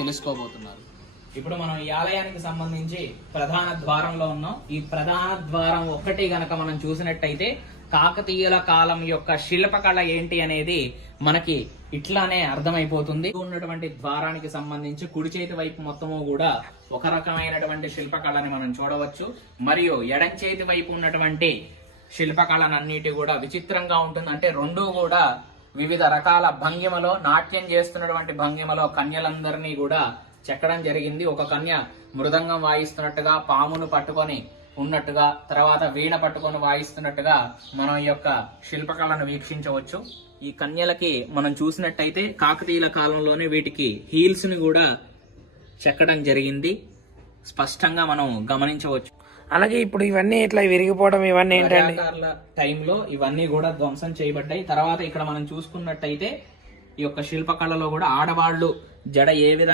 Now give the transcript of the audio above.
తెలుసుకోబోతున్నారు. ఇప్పుడు మనం ఈ ఆలయానికి సంబంధించి ప్రధాన ద్వారంలో ఉన్నాం. ఈ ప్రధాన ద్వారం ఒక్కటి గనక మనం చూసినట్టయితే కాకతీయుల కాలం యొక్క శిల్పకళ ఏంటి అనేది మనకి ఇట్లానే అర్థమైపోతుంది. ఉన్నటువంటి ద్వారానికి సంబంధించి కుడి చేతి వైపు మొత్తము కూడా ఒక రకమైనటువంటి శిల్పకళని మనం చూడవచ్చు. మరియు ఎడం చేతి వైపు ఉన్నటువంటి శిల్పకళనన్నిటి కూడా విచిత్రంగా ఉంటుంది. అంటే రెండు కూడా వివిధ రకాల భంగిమలో నాట్యం చేస్తున్నటువంటి భంగిమలో కన్యలందరినీ కూడా చెక్కడం జరిగింది. ఒక కన్య మృదంగం వాయిస్తున్నట్టుగా, పామును పట్టుకొని ఉన్నట్టుగా, తర్వాత వీణ పట్టుకొని వాయిస్తున్నట్టుగా మనం ఈ యొక్క శిల్పకళను వీక్షించవచ్చు. ఈ కన్యలకి మనం చూసినట్టయితే కాకతీయుల కాలంలోనే వీటికి హీల్స్ ని కూడా చెక్కడం జరిగింది, స్పష్టంగా మనం గమనించవచ్చు. అలాగే ఇప్పుడు ఇవన్నీ ఇట్లా విరిగిపోవడం ఇవన్నీ ఏంటంటే టైంలో ఇవన్నీ కూడా ధ్వంసం చేయబడ్డాయి. తర్వాత ఇక్కడ మనం చూసుకున్నట్టయితే ఈ యొక్క శిల్పకళలో కూడా ఆడవాళ్ళు జడ ఏ విధంగా